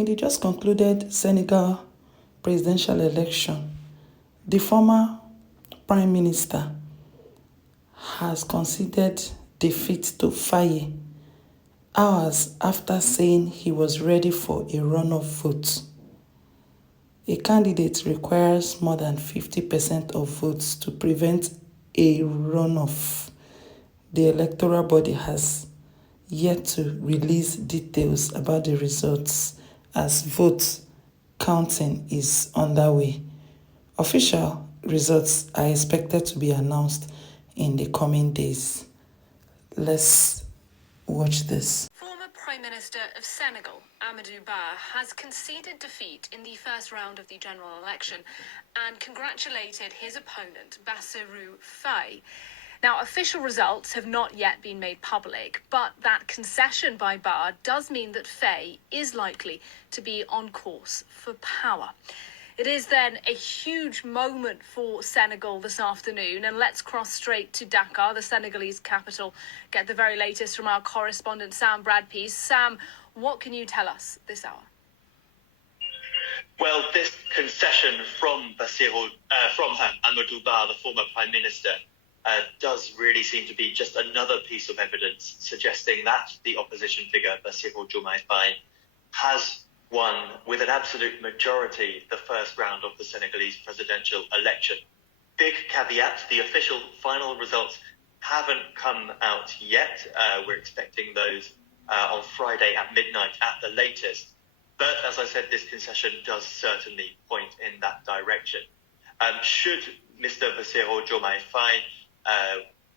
In the just concluded Senegal Presidential Election, the former Prime Minister has conceded defeat to Faye hours after saying he was ready for a runoff vote. A candidate requires more than 50% of votes to prevent a runoff. The electoral body has yet to release details about the results as vote counting is underway. Official results are expected to be announced in the coming days. Let's watch this. Former Prime Minister of Senegal, Amadou Ba, has conceded defeat in the first round of the general election and congratulated his opponent, Bassirou Faye. Now, official results have not yet been made public, but that concession by Ba does mean that Faye is likely to be on course for power. It is then a huge moment for Senegal this afternoon, and let's cross straight to Dakar, the Senegalese capital, get the very latest from our correspondent Sam Bradpeace. Sam, what can you tell us this hour? Well, this concession from Amadou Ba, the former Prime Minister, does really seem to be just another piece of evidence suggesting that the opposition figure, Dionmaye Faye, has won with an absolute majority the first round of the Senegalese presidential election. Big caveat, the official final results haven't come out yet. We're expecting those on Friday at midnight at the latest. But as I said, this concession does certainly point in that direction. Should Mr. Dionmaye Faye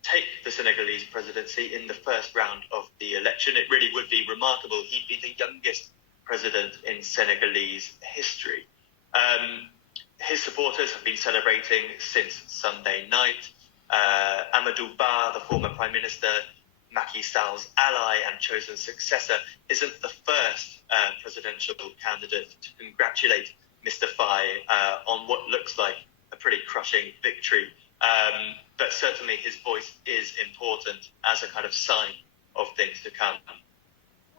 take the Senegalese presidency in the first round of the election, it really would be remarkable. He'd be the youngest president in Senegalese history. His supporters have been celebrating since Sunday night. Amadou Ba, the former Prime Minister, Macky Sall's ally and chosen successor, isn't the first presidential candidate to congratulate Mr. Faye on what looks like a pretty crushing victory. But certainly his voice is important as a kind of sign of things to come.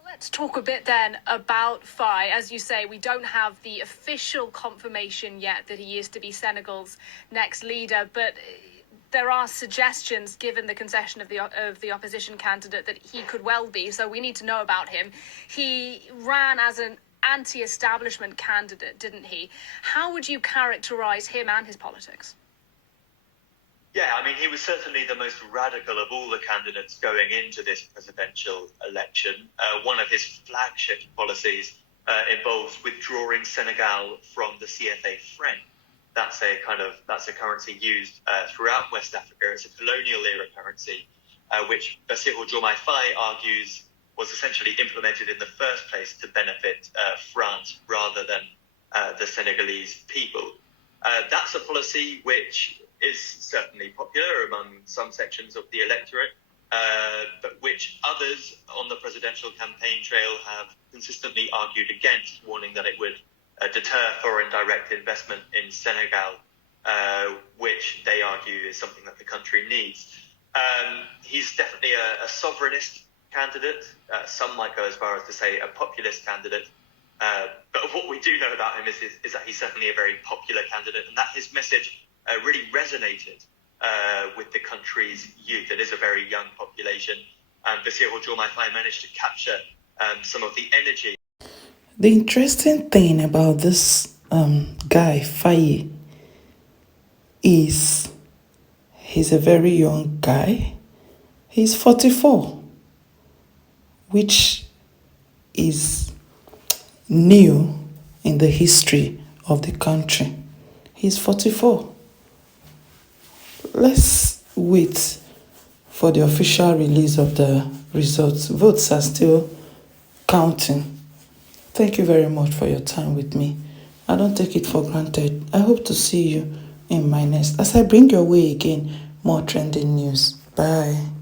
Let's talk a bit then about Faye. As you say, we don't have the official confirmation yet that he is to be Senegal's next leader, but there are suggestions, given the concession of the opposition candidate, that he could well be, so we need to know about him. He ran as an anti-establishment candidate, didn't he? How would you characterise him and his politics? Yeah, I mean, he was certainly the most radical of all the candidates going into this presidential election. One of his flagship policies involves withdrawing Senegal from the CFA franc. That's a currency used throughout West Africa. It's a colonial era currency, which Dionmaye Faye argues was essentially implemented in the first place to benefit France rather than the Senegalese people. That's a policy which is certainly popular among some sections of the electorate, but which others on the presidential campaign trail have consistently argued against, warning that it would deter foreign direct investment in Senegal, which they argue is something that the country needs. He's definitely a sovereignist candidate. Some might go as far as to say a populist candidate. But what we do know about him is that he's certainly a very popular candidate, and that his message really resonated with the country's youth. It is a very young population, and Dionmaye Faye managed to capture some of the energy. The interesting thing about this guy, Faye, is he's a very young guy. He's 44, which is new in the history of the country. He's 44. Let's wait for the official release of the results. Votes are still counting. Thank you very much for your time with me. I don't take it for granted. I hope to see you in my next, as I bring your way again more trending news. Bye.